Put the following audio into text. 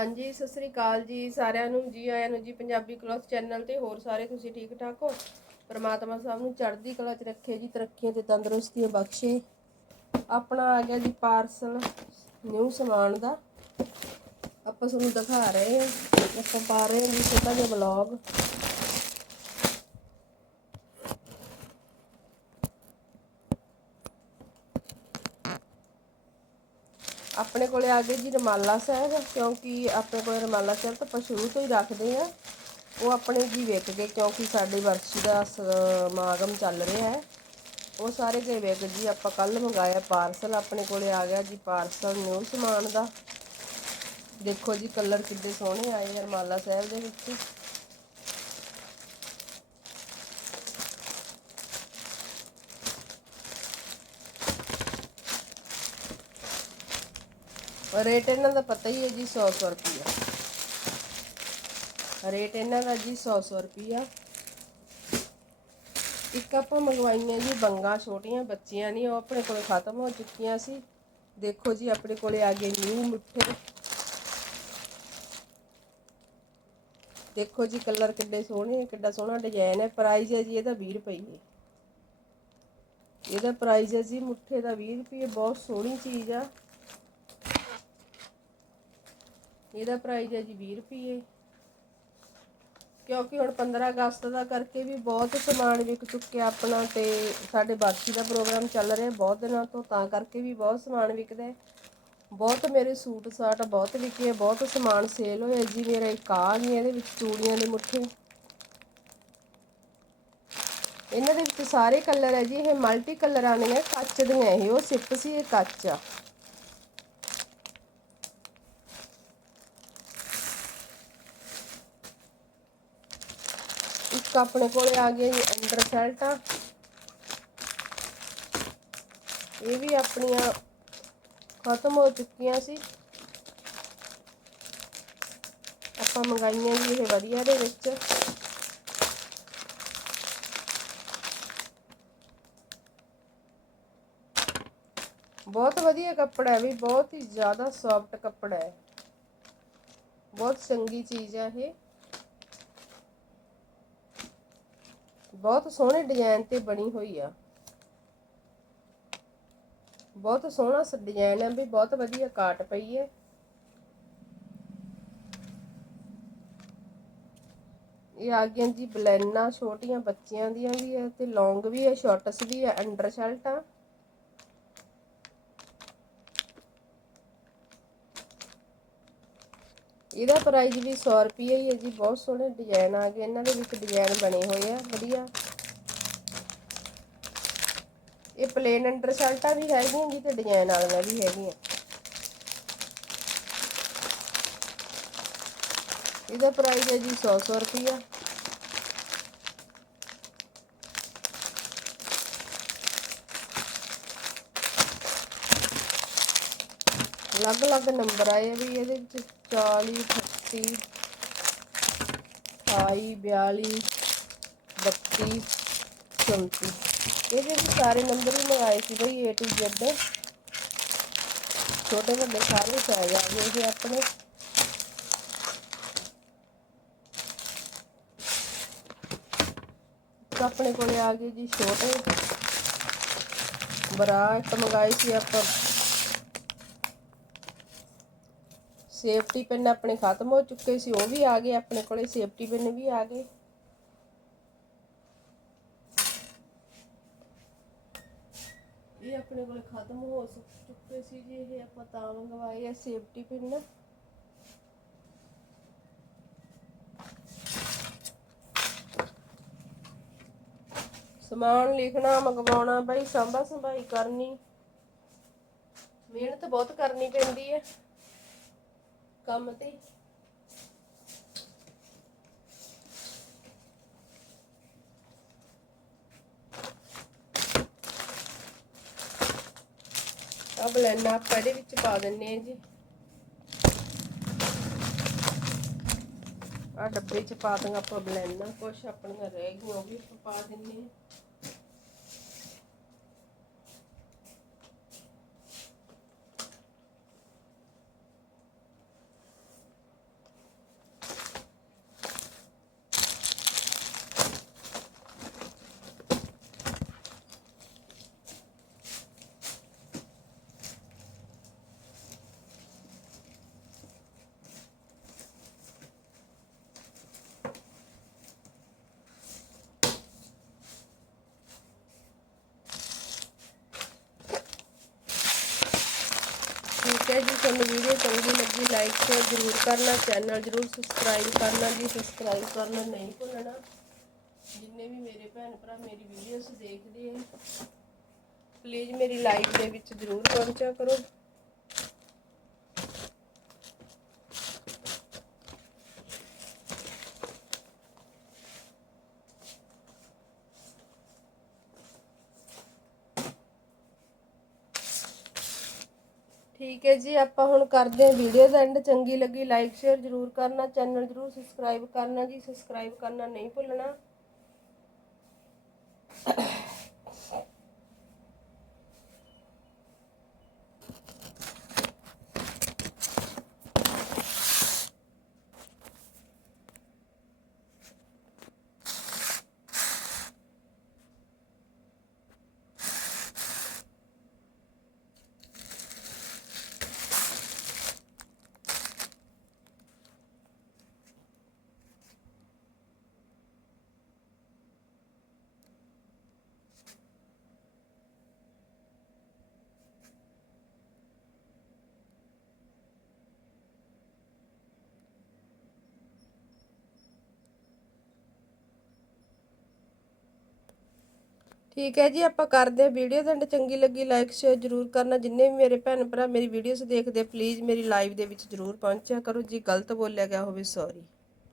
ਹਾਂਜੀ, ਸਤਿ ਸ੍ਰੀ ਅਕਾਲ ਜੀ ਸਾਰਿਆਂ ਨੂੰ, ਜੀ ਆਇਆਂ ਨੂੰ, ਜੀ ਪੰਜਾਬੀ ਕਲੌਥ ਚੈਨਲ ਤੇ ਹੋਰ ਸਾਰੇ ਤੁਸੀਂ ਠੀਕ ਠਾਕ ਹੋ? ਪਰਮਾਤਮਾ ਸਭ ਨੂੰ ਚੜ੍ਹਦੀ ਕਲਾ 'ਚ ਰੱਖੇ ਜੀ, ਤਰੱਕੀਆਂ ਤੇ ਤੰਦਰੁਸਤੀਆਂ ਬਖਸ਼ੇ। ਆਪਣਾ ਆ ਗਿਆ ਜੀ ਪਾਰਸਲ ਨਿਊ ਸਮਾਨ ਦਾ। ਆਪਾਂ ਤੁਹਾਨੂੰ ਦਿਖਾ ਰਹੇ ਹਾਂ, ਆਪਾਂ ਪਾ ਰਹੇ ਹਾਂ ਜੀ, ਛੋਟਾ ਜਿਹਾ ਵਲੌਗ। ਆਪਣੇ ਕੋਲੇ ਆ ਗਏ ਜੀ ਰਮਾਲਾ ਸਾਹਿਬ, ਕਿਉਂਕਿ ਆਪਣੇ ਕੋਲੇ ਰਮਾਲਾ ਸਾਹਿਬ ਤਾਂ ਆਪਾਂ ਸ਼ੁਰੂ ਤੋਂ ਹੀ ਰੱਖਦੇ ਆ ਉਹ ਆਪਣੇ ਜੀ ਵਿਕ ਗਏ, ਕਿਉਂਕਿ ਸਾਡੀ ਵਰਸ਼ੀ ਦਾ ਸਮਾਗਮ ਚੱਲ ਰਿਹਾ ਹੈ। ਉਹ ਸਾਰੇ ਗਏ ਵਿਕ ਜੀ ਆਪਾਂ ਕੱਲ ਮੰਗਾਇਆ ਪਾਰਸਲ, ਆਪਣੇ ਕੋਲੇ ਆ ਗਿਆ ਜੀ ਪਾਰਸਲ ਨਿਊ ਸਮਾਨ ਦਾ। ਦੇਖੋ ਜੀ ਕਲਰ ਕਿੱਡੇ ਸੋਹਣੇ ਆਏ ਆ ਰਮਾਲਾ ਸਾਹਿਬ ਦੇ ਵਿੱਚ। ਰੇਟ ਇਹਨਾਂ ਦਾ ਪਤਾ ਹੀ ਹੈ ਜੀ 100 100 ਰੁਪਿਆ ਰੇਟ ਇਹਨਾਂ ਦਾ ਜੀ 100 100 ਰੁਪਿਆ ਇੱਕ ਆਪਾਂ ਮੰਗਵਾਈਆਂ ਜੀ ਬੰਗਾ ਛੋਟੀਆਂ, ਬੱਚੀਆਂ ਨਹੀਂ, ਉਹ ਆਪਣੇ ਕੋਲ ਖਤਮ ਹੋ ਚੁੱਕੀਆਂ ਸੀ। ਦੇਖੋ ਜੀ, ਆਪਣੇ ਕੋਲੇ ਆ ਗਏ ਨਿਊ ਮੁੱਠੇ। ਦੇਖੋ ਜੀ, ਕਲਰ ਕਿੱਡੇ ਸੋਹਣੇ ਕਿੱਡਾ ਸੋਹਣਾ ਡਿਜ਼ਾਈਨ ਹੈ। ਪ੍ਰਾਈਸ ਹੈ ਜੀ, ਇਹਦਾ 20 ਰੁਪਏ ਇਹਦਾ ਪ੍ਰਾਈਸ ਹੈ ਜੀ, ਮੁੱਠੇ ਦਾ 20 ਰੁਪਏ, ਬਹੁਤ ਸੋਹਣੀ ਚੀਜ਼ ਆ। ਇਹਦਾ ਪ੍ਰਾਈਸ ਹੈ ਜੀ 20 ਰੁਪਏ ਕਿਉਂਕਿ ਹੁਣ 15 ਅਗਸਤ ਦਾ ਕਰਕੇ ਵੀ ਬਹੁਤ ਸਮਾਨ ਵਿਕ ਚੁੱਕਿਆ ਆਪਣਾ ਤੇ ਸਾਡੇ ਬਾਕੀ ਦਾ ਪ੍ਰੋਗਰਾਮ ਚੱਲ ਰਿਹਾ ਬਹੁਤ ਦਿਨਾਂ ਤੋਂ, ਤਾਂ ਕਰਕੇ ਵੀ ਬਹੁਤ ਸਮਾਨ ਵਿਕਦਾ ਹੈ। ਬਹੁਤ ਮੇਰੇ ਸੂਟ ਸਾਟ ਬਹੁਤ ਵਿਕੇ, ਬਹੁਤ ਸਮਾਨ ਸੇਲ ਹੋਇਆ ਜੀ ਮੇਰਾ ਇੱਕ ਆ ਗਈ ਇਹਦੇ ਵਿੱਚ ਚੂੜੀਆਂ ਦੇ ਮੁੱਠੇ। ਇਹਨਾਂ ਦੇ ਵਿੱਚ ਸਾਰੇ ਕਲਰ ਹੈ ਜੀ, ਇਹ ਮਲਟੀ ਕਲਰਾਂ ਨੇ ਕੱਚ ਦੀਆਂ, ਇਹ ਉਹ ਸਿਪ ਸੀ, ਇਹ ਕੱਚ ਆ। ਇੱਕ ਆਪਣੇ ਕੋਲੇ ਆ ਗਿਆ ਜੀ ਅੰਡਰ ਸ਼ਰਟਾਂ ਇਹ ਵੀ ਆਪਣੀਆਂ ਖਤਮ ਹੋ ਚੁੱਕੀਆਂ ਸੀ। ਆਪਾਂ ਮੰਗਾਈਆਂ ਜੀ ਇਹ ਵਧੀਆ ਦੇ ਵਿੱਚ। ਬਹੁਤ ਵਧੀਆ ਕੱਪੜਾ ਹੈ ਵੀ, ਬਹੁਤ ਹੀ ਜ਼ਿਆਦਾ ਸੌਫਟ ਕੱਪੜਾ ਹੈ। ਬਹੁਤ ਚੰਗੀ ਚੀਜ਼ ਹੈ ਇਹ। ਬਹੁਤ ਸੋਹਣੇ ਡਿਜ਼ਾਈਨ ਤੇ ਬਣੀ ਹੋਈ ਆ। ਬਹੁਤ ਸੋਹਣਾ ਸ ਡਿਜ਼ਾਈਨ ਹੈ ਵੀ ਬਹੁਤ ਵਧੀਆ ਕਾਟ ਪਈ ਹੈ ਇਹ ਆ ਗਈਆਂ ਜੀ ਬਲੈਨਾ, ਛੋਟੀਆਂ ਬੱਚਿਆਂ ਦੀਆਂ ਵੀ ਹੈ ਤੇ ਲੌਂਗ ਵੀ ਹੈ ਸ਼ਾਰਟਸ ਵੀ ਹੈ ਅੰਡਰ ਸ਼ਰਟਾਂ ਇਹਦਾ ਪ੍ਰਾਈਸ ਵੀ 100 ਰੁਪਏ ਹੀ ਹੈ ਜੀ, ਬਹੁਤ ਸੋਹਣੇ ਡਿਜ਼ਾਈਨ ਆ ਗਏ, ਇਹਨਾਂ ਦੇ ਵਿੱਚ ਡਿਜ਼ਾਈਨ ਬਣੇ ਹੋਏ ਆ, ਵਧੀਆ। ਇਹ ਪਲੇਨ ਅੰਡਰ ਸ਼ਰਟਾਂ ਵੀ ਹੈਗੀਆਂ ਜੀ ਤੇ ਡਿਜ਼ਾਈਨ ਵਾਲੀਆਂ ਵੀ ਹੈਗੀਆਂ। ਇਹਦਾ ਪ੍ਰਾਈਸ ਹੈ ਜੀ 100 100 ਰੁਪਿਆ ਅਲੱਗ-ਅਲੱਗ ਨੰਬਰ ਆਏ ਵੀ ਇਹਦੇ ਵਿੱਚ 40 38 28 42 32 34 ਇਹਦੇ ਵਿੱਚ ਸਾਰੇ ਨੰਬਰ ਹੀ ਮੰਗਾਏ ਸੀ ਬਈ A to Z ਛੋਟੇ ਵੱਡੇ ਸਾਰੇ ਸਾਈਜ਼ ਆ ਗਏ ਇਹ ਆਪਣੇ ਆਪਣੇ ਕੋਲੇ ਆ ਗਏ ਜੀ, ਛੋਟੇ। ਬਰਾ ਇੱਕ ਮੰਗਾਈ ਸੀ ਆਪਾਂ। ਸੇਫਟੀ ਪਿੰਨ ਆਪਣੇ ਖਤਮ ਹੋ ਚੁੱਕੇ ਸੀ, ਉਹ ਵੀ ਆ ਗਏ, ਆਪਣੇ ਕੋਲੇ ਸੇਫਟੀ ਪਿੰਨ ਵੀ ਆ ਗਏ। ਇਹ ਆਪਣੇ ਕੋਲੇ ਖਤਮ ਹੋ ਚੁੱਕੇ ਸੀ ਜੀ, ਇਹ ਆਪਾਂ ਤਾਂ ਮੰਗਵਾਏ ਆ ਸੇਫਟੀ ਪਿੰਨ। ਸਮਾਨ ਲਿਖਣਾ, ਮੰਗਵਾਉਣਾ, ਬਈ ਸੰਭਾ ਸੰਭਾਈ ਕਰਨੀ। ਮਿਹਨਤ ਬਹੁਤ ਕਰਨੀ ਪੈਂਦੀ ਹੈ। ਕੰਮ ਤੇ। ਆ ਬਲੈਂਡਾ ਆਪਾਂ ਇਹਦੇ ਵਿੱਚ ਪਾ ਦਿੰਨੇ ਆ ਜੀ। ਆ ਡੱਬੇ ਚ ਪਾ ਦਾਂਗਾ ਆਪਾਂ ਬਲੈਂਡਾ ਕੁਛ ਆਪਣੀਆਂ ਰਹਿ ਗਈਆਂ ਉਹ ਵੀ ਆਪਾਂ ਪਾ ਦਿੰਨੇ ਆ। ਠੀਕ ਹੈ ਜੀ, ਤੁਹਾਨੂੰ ਵੀਡੀਓ ਚੰਗੀ ਲੱਗੀ ਲਾਈਕ ਸ਼ੇਅਰ ਜ਼ਰੂਰ ਕਰਨਾ ਚੈਨਲ ਜ਼ਰੂਰ ਸਬਸਕ੍ਰਾਈਬ ਕਰਨਾ ਜੀ ਸਬਸਕ੍ਰਾਈਬ ਕਰਨਾ ਨਹੀਂ ਭੁੱਲਣਾ। ਜਿੰਨੇ ਵੀ ਮੇਰੇ ਭੈਣ ਭਰਾ ਮੇਰੀ ਵੀਡੀਓਜ਼ ਦੇਖਦੇ ਆ ਪਲੀਜ਼ ਮੇਰੀ ਲਾਈਵ ਦੇ ਵਿੱਚ ਜ਼ਰੂਰ ਪਹੁੰਚਿਆ ਕਰੋ। ਠੀਕ ਹੈ ਜੀ, ਆਪਾਂ ਹੁਣ ਕਰਦੇ ਹਾਂ ਵੀਡੀਓ ਦਾ ਐਂਡ ਚੰਗੀ ਲੱਗੀ ਲਾਈਕ ਸ਼ੇਅਰ ਜ਼ਰੂਰ ਕਰਨਾ ਚੈਨਲ ਜ਼ਰੂਰ ਸਬਸਕ੍ਰਾਈਬ ਕਰਨਾ ਜੀ ਸਬਸਕ੍ਰਾਈਬ ਕਰਨਾ ਨਹੀਂ ਭੁੱਲਣਾ। ਠੀਕ ਹੈ ਜੀ, ਆਪਾਂ ਕਰਦੇ ਹਾਂ ਵੀਡੀਓ ਤੁਹਾਡੇ ਚੰਗੀ ਲੱਗੀ ਲਾਈਕ ਸ਼ੇਅਰ ਜ਼ਰੂਰ ਕਰਨਾ, ਜਿੰਨੇ ਵੀ ਮੇਰੇ ਭੈਣ ਭਰਾ ਮੇਰੀ ਵੀਡੀਓਜ਼ ਦੇਖਦੇ ਪਲੀਜ਼ ਮੇਰੀ ਲਾਈਵ ਦੇ ਵਿੱਚ ਜ਼ਰੂਰ ਪਹੁੰਚਿਆ ਕਰੋ, ਜੀ ਗਲਤ ਬੋਲਿਆ ਗਿਆ ਹੋਵੇ ਸੌਰੀ